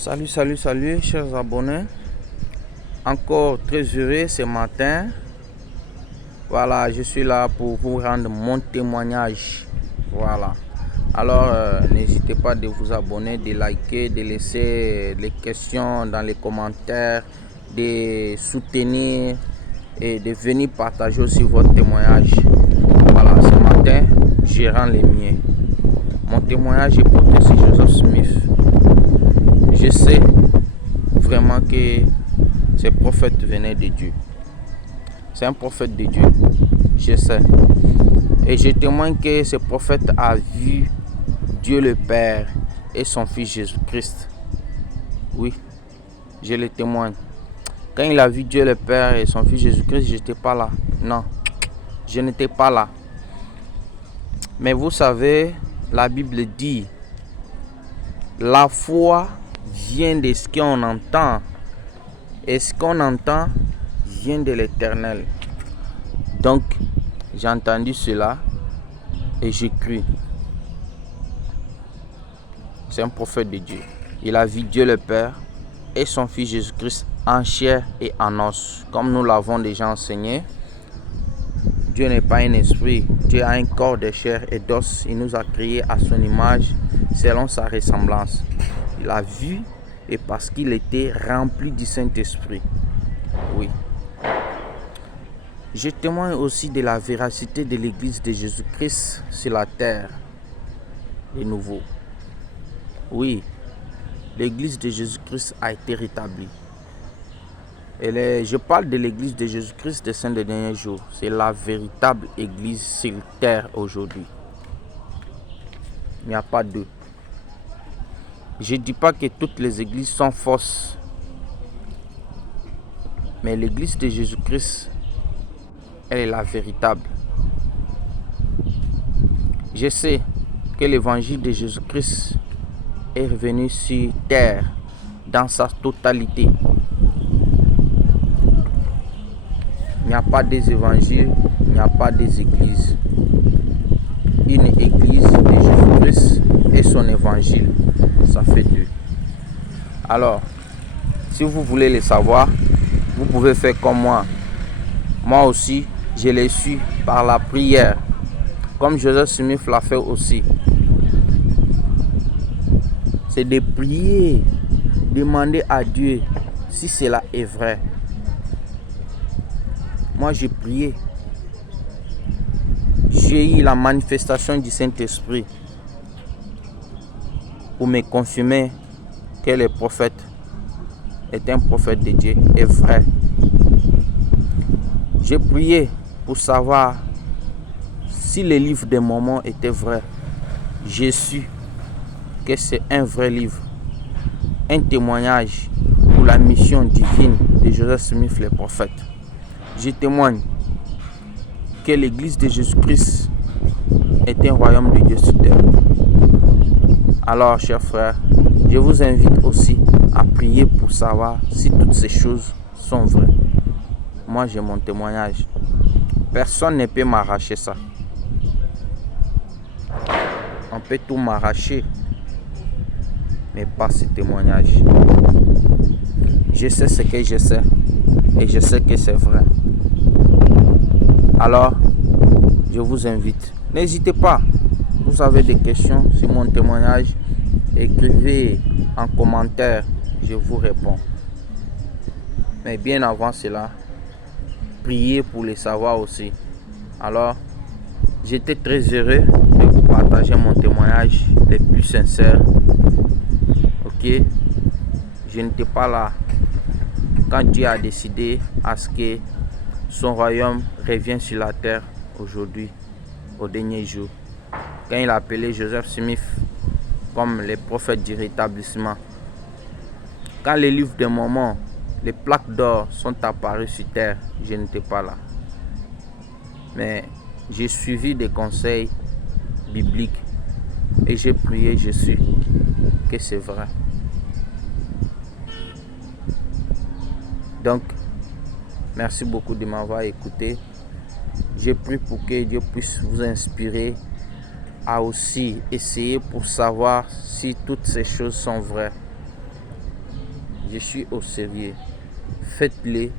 Salut, chers abonnés. Encore très heureux ce matin. Voilà, je suis là pour vous rendre mon témoignage. Voilà. Alors, n'hésitez pas de vous abonner, de liker, de laisser les questions dans les commentaires, de soutenir et de venir partager aussi votre témoignage. Voilà, ce matin, je rends les miens. Mon témoignage est porté sur Joseph Smith. Je sais vraiment que ce prophète venait de Dieu. C'est un prophète de Dieu, je sais. Et je témoigne que ce prophète a vu Dieu le Père et son Fils Jésus-Christ. Oui, je le témoigne. Quand il a vu Dieu le Père et son Fils Jésus-Christ, je n'étais pas là. Non, je n'étais pas là. Mais vous savez, la Bible dit, la foi vient de ce qu'on entend. Et ce qu'on entend vient de l'Éternel. Donc, j'ai entendu cela et j'ai cru. C'est un prophète de Dieu. Il a vu Dieu le Père et son Fils Jésus-Christ en chair et en os. Comme nous l'avons déjà enseigné, Dieu n'est pas un esprit. Dieu a un corps de chair et d'os. Il nous a créés à son image, selon sa ressemblance. Il a vu et parce qu'il était rempli du Saint-Esprit. Oui. Je témoigne aussi de la véracité de l'Église de Jésus-Christ sur la terre. De nouveau. Oui, l'Église de Jésus-Christ a été rétablie. Je parle de l'Église de Jésus-Christ des saints des derniers jours. C'est la véritable Église sur terre aujourd'hui. Il n'y a pas deux. Je ne dis pas que toutes les églises sont fausses. Mais l'église de Jésus-Christ, elle est la véritable. Je sais que l'évangile de Jésus-Christ est revenu sur terre dans sa totalité. Il n'y a pas des évangiles, il n'y a pas des églises. Une église de Jésus-Christ et son évangile. Ça fait deux. Alors, si vous voulez le savoir, vous pouvez faire comme moi. Moi aussi, je l'ai su par la prière, comme Joseph Smith l'a fait aussi. C'est de prier, demander à Dieu si cela est vrai. Moi, j'ai prié. J'ai eu la manifestation du Saint-Esprit pour me confirmer que le prophète est un prophète de Dieu, est vrai. J'ai prié pour savoir si le livre des Mormons était vrai. J'ai su que c'est un vrai livre, un témoignage pour la mission divine de Joseph Smith le prophète. Je témoigne que l'église de Jésus-Christ est un royaume de Dieu sur terre. Alors, chers frères, je vous invite aussi à prier pour savoir si toutes ces choses sont vraies. Moi, j'ai mon témoignage. Personne ne peut m'arracher ça. On peut tout m'arracher, mais pas ce témoignage. Je sais ce que je sais et je sais que c'est vrai. Alors, je vous invite. N'hésitez pas. Vous avez des questions sur mon témoignage, écrivez en commentaire, je vous réponds. Mais bien avant cela, priez pour les savoir aussi. Alors, j'étais très heureux de vous partager mon témoignage le plus sincère. Ok, je n'étais pas là quand Dieu a décidé à ce que son royaume revienne sur la terre aujourd'hui, au dernier jour. Quand il a appelé Joseph Smith comme le prophète du rétablissement. Quand les livres des Mormons, les plaques d'or sont apparues sur terre, je n'étais pas là. Mais j'ai suivi des conseils bibliques et j'ai prié, je sais que c'est vrai. Donc, merci beaucoup de m'avoir écouté. Je prie pour que Dieu puisse vous inspirer à aussi essayer pour savoir si toutes ces choses sont vraies. je suis au sérieux. Faites-les